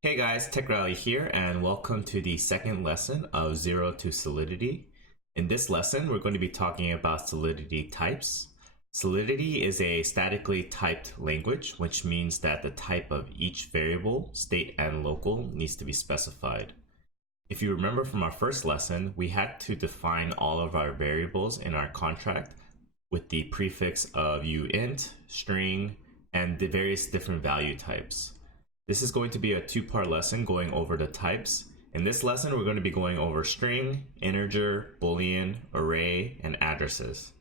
Hey guys, Tech Rally here, and welcome to the second lesson of Zero to Solidity. In this lesson, we're going to be talking about Solidity types. Solidity is a statically typed language, which means that the type of each variable, state, and local needs to be specified. If you remember from our first lesson, we had to define all of our variables in our contract with the prefix of uint, string, and the various different value types. This is going to be a two-part lesson going over the types. In this lesson, we're going to be going over string, integer, boolean, array, and addresses.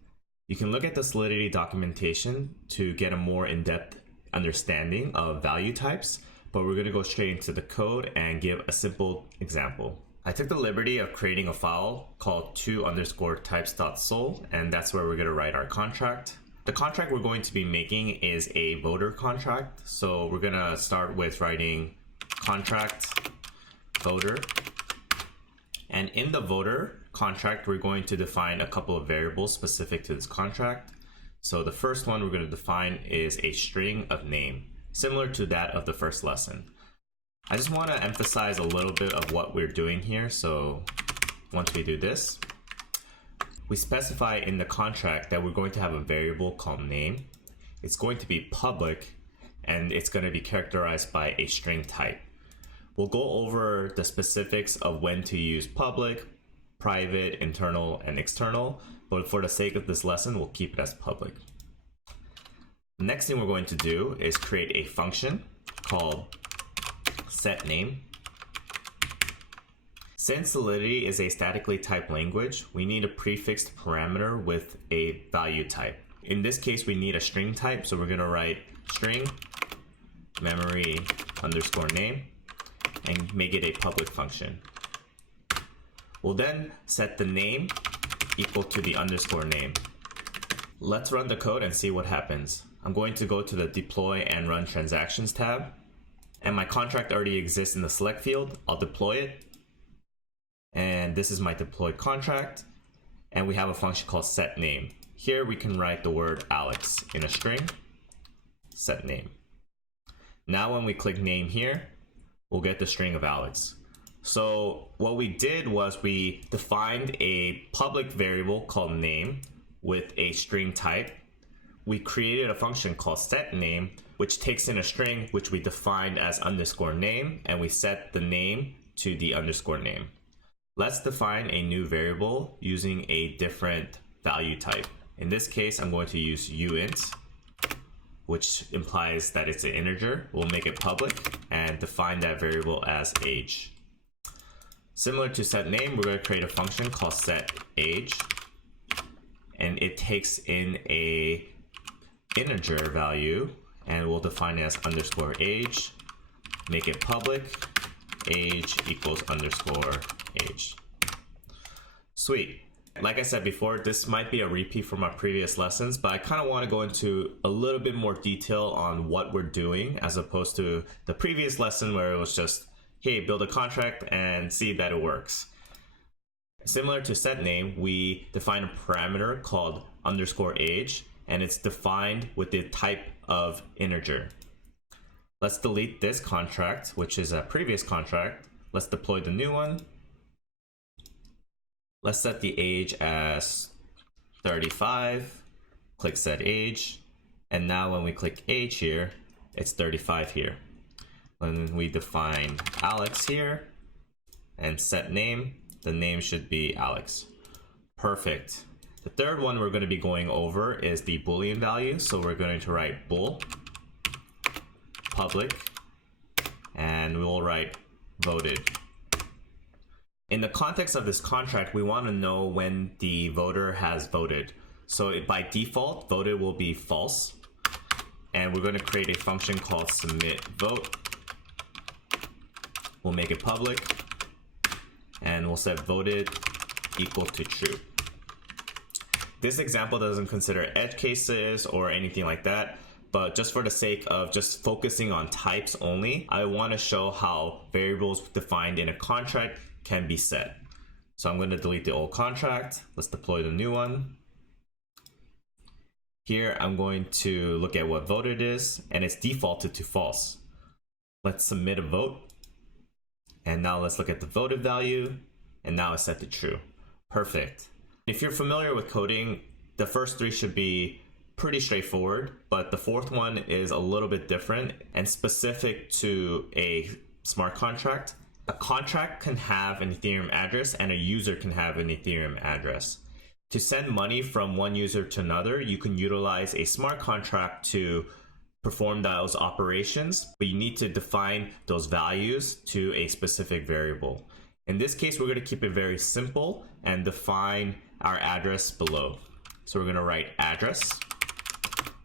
You can look at the Solidity documentation to get a more in-depth understanding of value types, but we're going to go straight into the code and give a simple example. I took the liberty of creating a file called to_types.sol, and that's where we're going to write our contract. The contract we're going to be making is a voter contract. So we're gonna start with writing contract voter. And in the voter contract, we're going to define a couple of variables specific to this contract. So the first one we're gonna define is a string of name, similar to that of the first lesson. I just wanna emphasize a little bit of what we're doing here. So once we do this, we specify in the contract that we're going to have a variable called name. It's going to be public and it's going to be characterized by a string type. We'll go over the specifics of when to use public, private, internal, and external, but for the sake of this lesson, we'll keep it as public. The next thing we're going to do is create a function called setName. Since Solidity is a statically typed language, we need a prefixed parameter with a value type. In this case, we need a string type, so we're going to write string memory underscore name and make it a public function. We'll then set the name equal to the underscore name. Let's run the code and see what happens. I'm going to go to the deploy and run transactions tab, and my contract already exists in the select field. I'll deploy it. And this is my deployed contract, and we have a function called setName. Here we can write the word Alex in a string, setName. Now when we click name here, we'll get the string of Alex. So what we did was we defined a public variable called name with a string type. We created a function called setName, which takes in a string which we defined as underscore name, and we set the name to the underscore name. Let's define a new variable using a different value type. In this case, I'm going to use uint, which implies that it's an integer. We'll make it public and define that variable as age. Similar to setName, we're going to create a function called setAge, and it takes in a integer value, and we'll define it as underscore age, make it public, age equals underscore age. Sweet. Like I said before, this might be a repeat from our previous lessons, but I kind of want to go into a little bit more detail on what we're doing as opposed to the previous lesson where it was just, hey, build a contract and see that it works. Similar to setName, we define a parameter called underscore age, and it's defined with the type of integer. Let's delete this contract, which is a previous contract. Let's deploy the new one. Let's set the age as 35, click set age, and now when we click age here, it's 35 here. When we define Alex here and set name, the name should be Alex. Perfect. The third one we're going to be going over is the Boolean value, so we're going to write bool public, and we'll write voted. In the context of this contract, we want to know when the voter has voted. So by default, voted will be false, and we're going to create a function called submit vote. We'll make it public, and we'll set voted equal to true. This example doesn't consider edge cases or anything like that, but just for the sake of just focusing on types only, I want to show how variables defined in a contract can be set. So I'm going to delete the old contract. Let's deploy the new one. Here I'm going to look at what voted is, and it's defaulted to false. Let's submit a vote. And now let's look at the voted value, and now it's set to true. Perfect. If you're familiar with coding, the first three should be pretty straightforward, but the fourth one is a little bit different and specific to a smart contract. A contract can have an Ethereum address and a user can have an Ethereum address. To send money from one user to another, you can utilize a smart contract to perform those operations, but you need to define those values to a specific variable. In this case, we're going to keep it very simple and define our address below. So we're going to write address.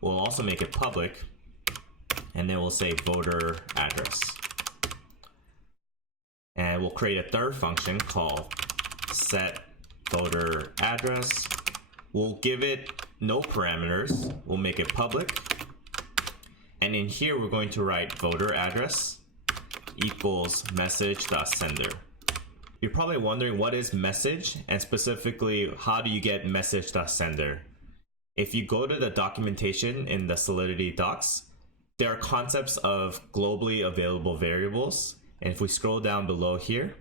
We'll also make it public, and then we'll say voter address. And we'll create a third function called set voter address. We'll give it no parameters. We'll make it public. And in here, we're going to write voter address equals message.sender. You're probably wondering what is message, and specifically, how do you get message.sender? If you go to the documentation in the Solidity docs, there are concepts of globally available variables. And if we scroll down below here,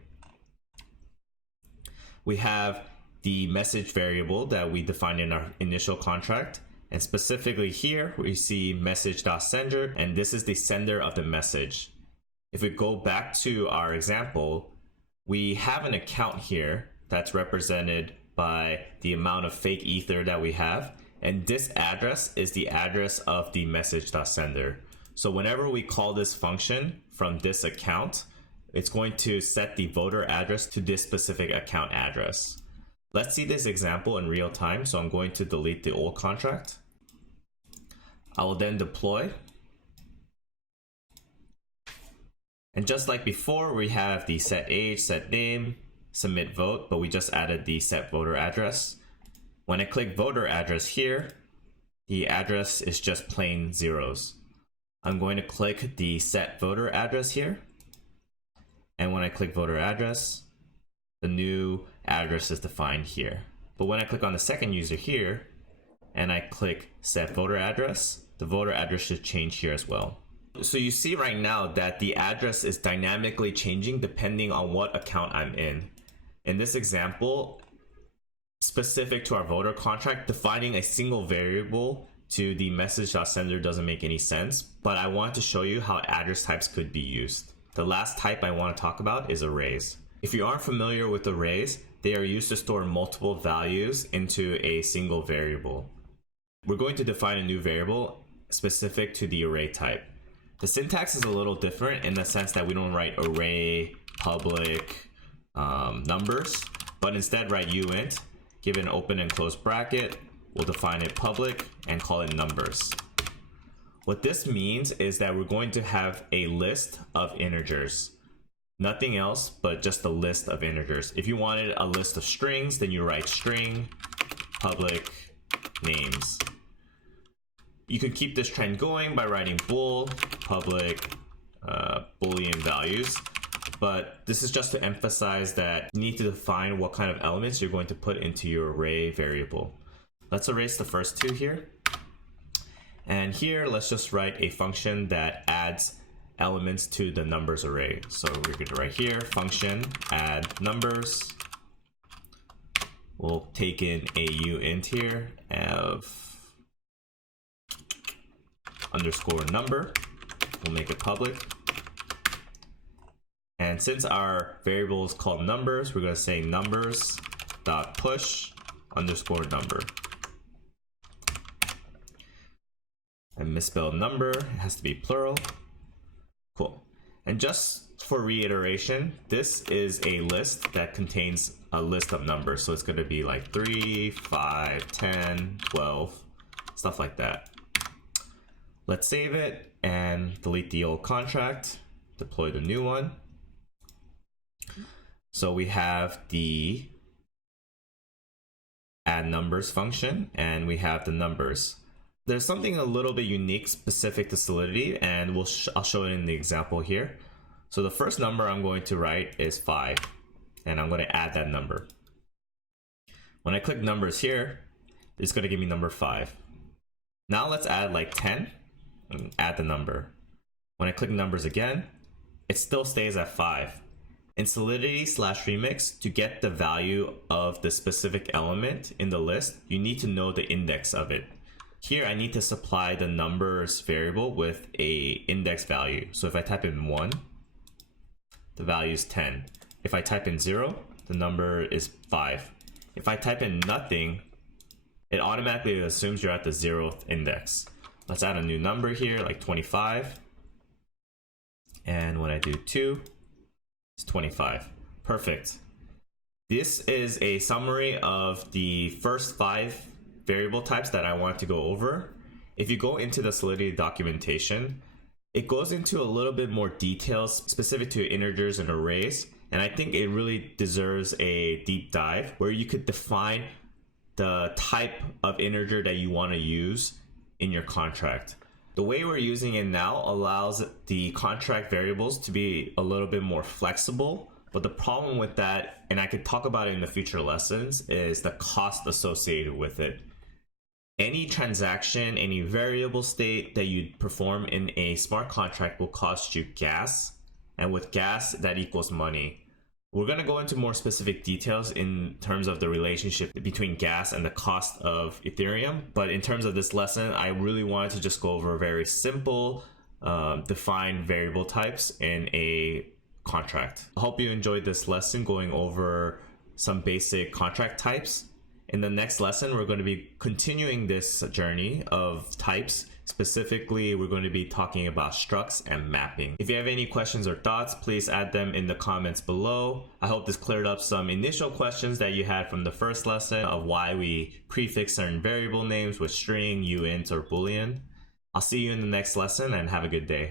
we have the message variable that we defined in our initial contract. And specifically here, we see message.sender, and this is the sender of the message. If we go back to our example, we have an account here that's represented by the amount of fake ether that we have. And this address is the address of the message.sender. So whenever we call this function from this account, it's going to set the voter address to this specific account address. Let's see this example in real time. So I'm going to delete the old contract. I will then deploy. And just like before, we have the set age, set name, submit vote, but we just added the set voter address. When I click voter address here, the address is just plain zeros. I'm going to click the set voter address here. And when I click voter address, the new address is defined here. But when I click on the second user here, and I click set voter address, the voter address should change here as well. So you see right now that the address is dynamically changing depending on what account I'm in. In this example, specific to our voter contract, defining a single variable to the message.sender doesn't make any sense, but I want to show you how address types could be used. The last type I want to talk about is arrays. If you aren't familiar with arrays, they are used to store multiple values into a single variable. We're going to define a new variable specific to the array type. The syntax is a little different in the sense that we don't write array public numbers, but instead write uint, give it an open and close bracket, we'll define it public and call it numbers. What this means is that we're going to have a list of integers. Nothing else but just a list of integers. If you wanted a list of strings, then you write string public names. You can keep this trend going by writing bool public Boolean values, but this is just to emphasize that you need to define what kind of elements you're going to put into your array variable. Let's erase the first two here. And here, let's just write a function that adds elements to the numbers array. So we're going to write here, function add numbers. We'll take in a uint here of underscore number. We'll make it public. And since our variable is called numbers, we're going to say numbers dot push underscore number. And misspelled number, it has to be plural. Cool. And just for reiteration, this is a list that contains a list of numbers. So it's going to be like 3, 5, 10, 12, stuff like that. Let's save it and delete the old contract, deploy the new one. So we have the add numbers function and we have the numbers. There's something a little bit unique specific to Solidity, and I'll show it in the example here. So the first number I'm going to write is 5, and I'm going to add that number. When I click numbers here, it's going to give me number 5. Now let's add like 10 and add the number. When I click numbers again, it still stays at 5. In Solidity/Remix, to get the value of the specific element in the list, you need to know the index of it. Here I need to supply the numbers variable with a index value. So if I type in 1, the value is 10. If I type in 0, the number is 5. If I type in nothing, it automatically assumes you're at the 0th index. Let's add a new number here, like 25. And when I do 2, it's 25. Perfect. This is a summary of the first 5 variable types that I want to go over. If you go into the Solidity documentation, it goes into a little bit more details specific to integers and arrays. And I think it really deserves a deep dive where you could define the type of integer that you want to use in your contract. The way we're using it now allows the contract variables to be a little bit more flexible, but the problem with that, and I could talk about it in the future lessons, is the cost associated with it. Any transaction, any variable state that you perform in a smart contract will cost you gas, and with gas, that equals money. We're going to go into more specific details in terms of the relationship between gas and the cost of Ethereum. But in terms of this lesson, I really wanted to just go over very simple, defined variable types in a contract. I hope you enjoyed this lesson going over some basic contract types. In the next lesson, we're going to be continuing this journey of types. Specifically, we're going to be talking about structs and mapping. If you have any questions or thoughts, please add them in the comments below. I hope this cleared up some initial questions that you had from the first lesson of why we prefix certain variable names with string, uint, or boolean. I'll see you in the next lesson and have a good day.